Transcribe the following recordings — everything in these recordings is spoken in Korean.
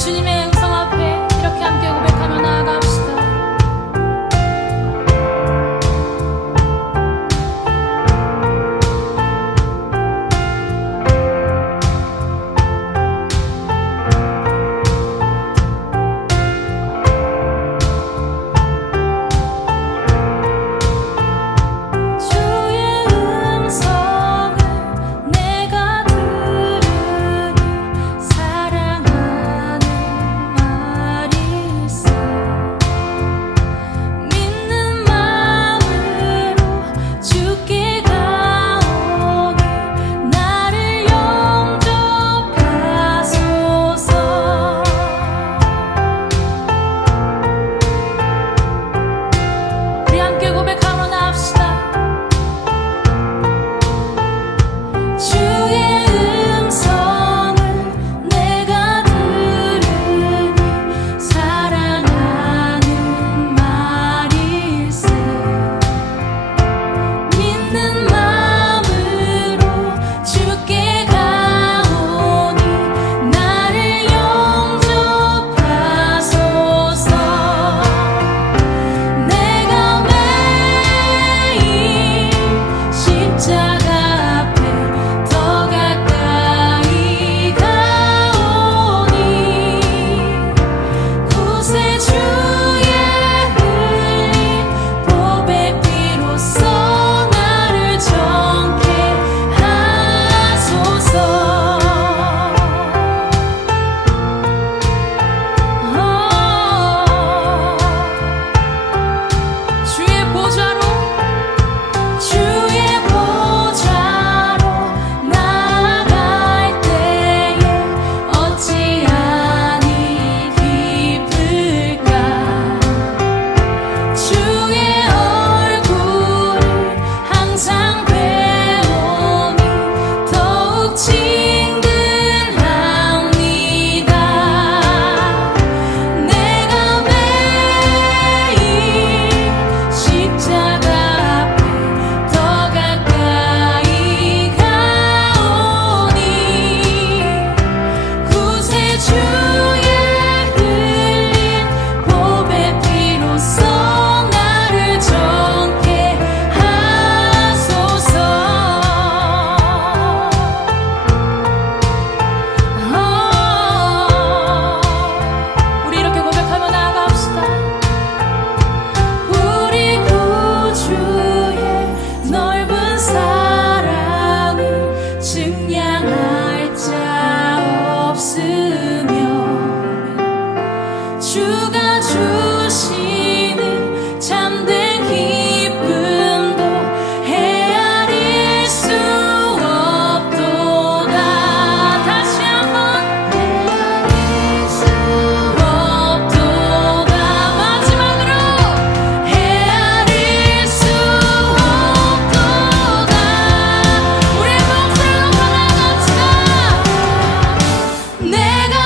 주님의 음성 앞에 이렇게 함께 고백하며 나아갑시다. 주가 주시는 참된 기쁨도 헤아릴 수 없도다. 다시 한번 헤아릴 수 없도다. 마지막으로 헤아릴 수 없도다. 우리의 목소리로 나아갑시다. 내가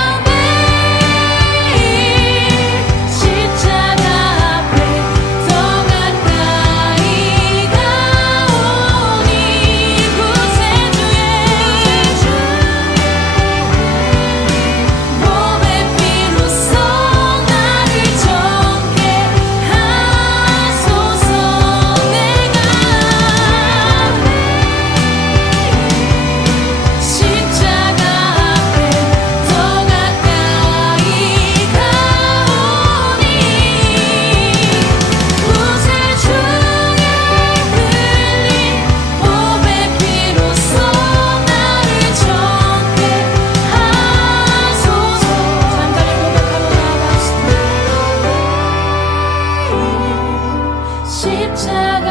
십자가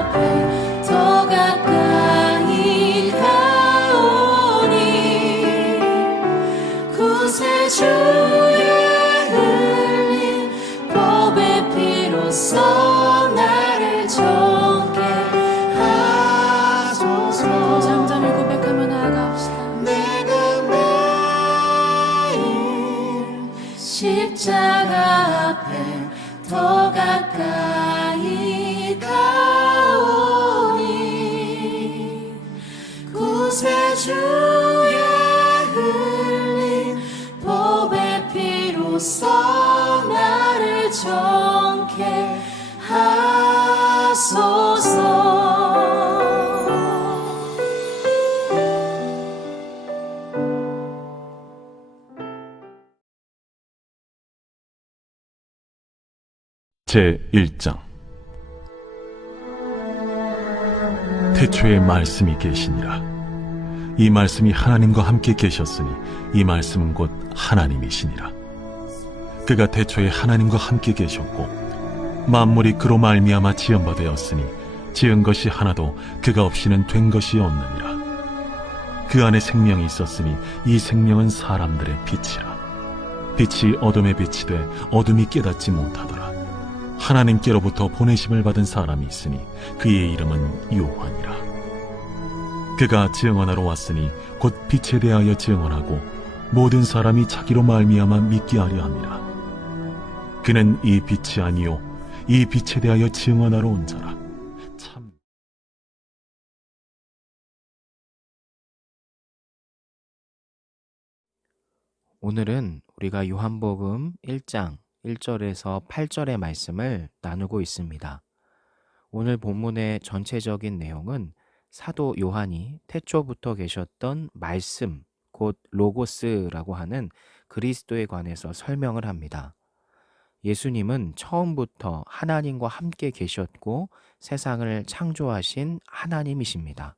앞에 더 가까이 가오니 구세주의 흘린 보배 피로써 나를 정케 하소서. 잠잠히 고백하며 나아갑시다. 내가 매일 십자가 앞에 더 가까이 가오니 구세주의 흘린 보배 피 제1장. 태초에 말씀이 계시니라. 이 말씀이 하나님과 함께 계셨으니 이 말씀은 곧 하나님이시니라. 그가 태초에 하나님과 함께 계셨고 만물이 그로 말미암아 지은 바 되었으니 지은 것이 하나도 그가 없이는 된 것이 없느니라. 그 안에 생명이 있었으니 이 생명은 사람들의 빛이라. 빛이 어둠에 빛이 돼 어둠이 깨닫지 못하더라. 하나님께로부터 보내심을 받은 사람이 있으니 그의 이름은 요한이라. 그가 증언하러 왔으니 곧 빛에 대하여 증언하고 모든 사람이 자기로 말미암아 믿게 하려 함이라. 그는 이 빛이 아니요 이 빛에 대하여 증언하러 온 자라. 참 오늘은 우리가 요한복음 1장 1절에서 8절의 말씀을 나누고 있습니다. 오늘 본문의 전체적인 내용은 사도 요한이 태초부터 계셨던 말씀, 곧 로고스라고 하는 그리스도에 관해서 설명을 합니다. 예수님은 처음부터 하나님과 함께 계셨고 세상을 창조하신 하나님이십니다.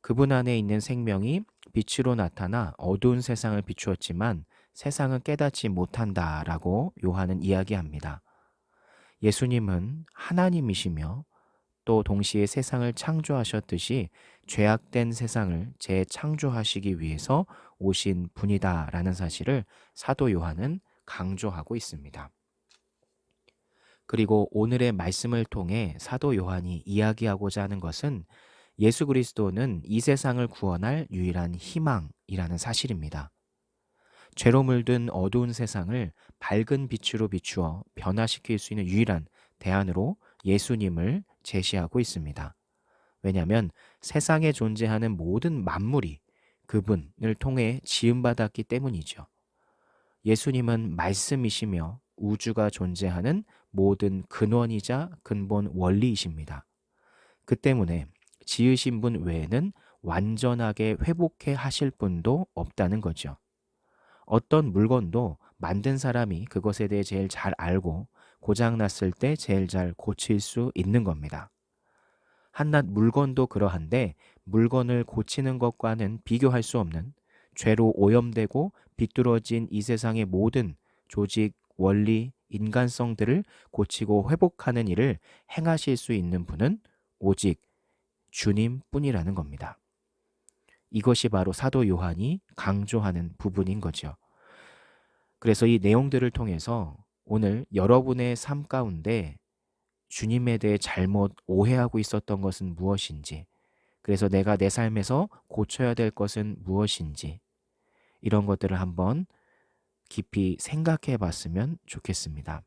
그분 안에 있는 생명이 빛으로 나타나 어두운 세상을 비추었지만 세상은 깨닫지 못한다라고 요한은 이야기합니다. 예수님은 하나님이시며 또 동시에 세상을 창조하셨듯이 죄악된 세상을 재창조하시기 위해서 오신 분이다라는 사실을 사도 요한은 강조하고 있습니다. 그리고 오늘의 말씀을 통해 사도 요한이 이야기하고자 하는 것은 예수 그리스도는 이 세상을 구원할 유일한 희망이라는 사실입니다. 죄로 물든 어두운 세상을 밝은 빛으로 비추어 변화시킬 수 있는 유일한 대안으로 예수님을 제시하고 있습니다. 왜냐하면 세상에 존재하는 모든 만물이 그분을 통해 지음받았기 때문이죠. 예수님은 말씀이시며 우주가 존재하는 모든 근원이자 근본 원리이십니다. 그 때문에 지으신 분 외에는 완전하게 회복해 하실 분도 없다는 거죠. 어떤 물건도 만든 사람이 그것에 대해 제일 잘 알고 고장났을 때 제일 잘 고칠 수 있는 겁니다. 한낱 물건도 그러한데 물건을 고치는 것과는 비교할 수 없는 죄로 오염되고 비뚤어진 이 세상의 모든 조직, 원리, 인간성들을 고치고 회복하는 일을 행하실 수 있는 분은 오직 주님뿐이라는 겁니다. 이것이 바로 사도 요한이 강조하는 부분인 거죠. 그래서 이 내용들을 통해서 오늘 여러분의 삶 가운데 주님에 대해 잘못 오해하고 있었던 것은 무엇인지, 그래서 내가 내 삶에서 고쳐야 될 것은 무엇인지, 이런 것들을 한번 깊이 생각해 봤으면 좋겠습니다.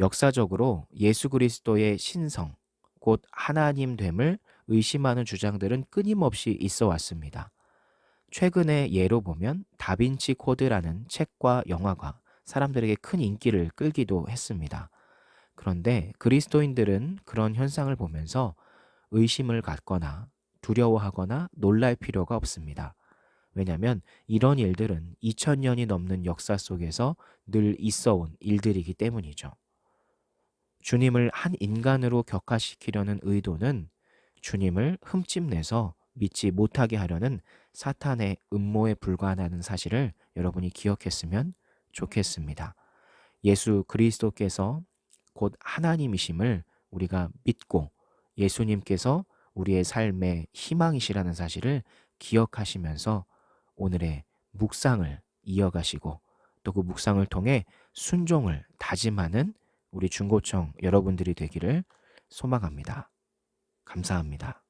역사적으로 예수 그리스도의 신성, 곧 하나님됨을 의심하는 주장들은 끊임없이 있어 왔습니다. 최근의 예로 보면 다빈치 코드라는 책과 영화가 사람들에게 큰 인기를 끌기도 했습니다. 그런데 그리스도인들은 그런 현상을 보면서 의심을 갖거나 두려워하거나 놀랄 필요가 없습니다. 왜냐하면 이런 일들은 2000년이 넘는 역사 속에서 늘 있어온 일들이기 때문이죠. 주님을 한 인간으로 격화시키려는 의도는 주님을 흠집내서 믿지 못하게 하려는 사탄의 음모에 불과하다는 사실을 여러분이 기억했으면 좋겠습니다. 예수 그리스도께서 곧 하나님이심을 우리가 믿고 예수님께서 우리의 삶의 희망이시라는 사실을 기억하시면서 오늘의 묵상을 이어가시고 또 그 묵상을 통해 순종을 다짐하는 우리 중고청 여러분들이 되기를 소망합니다. 감사합니다.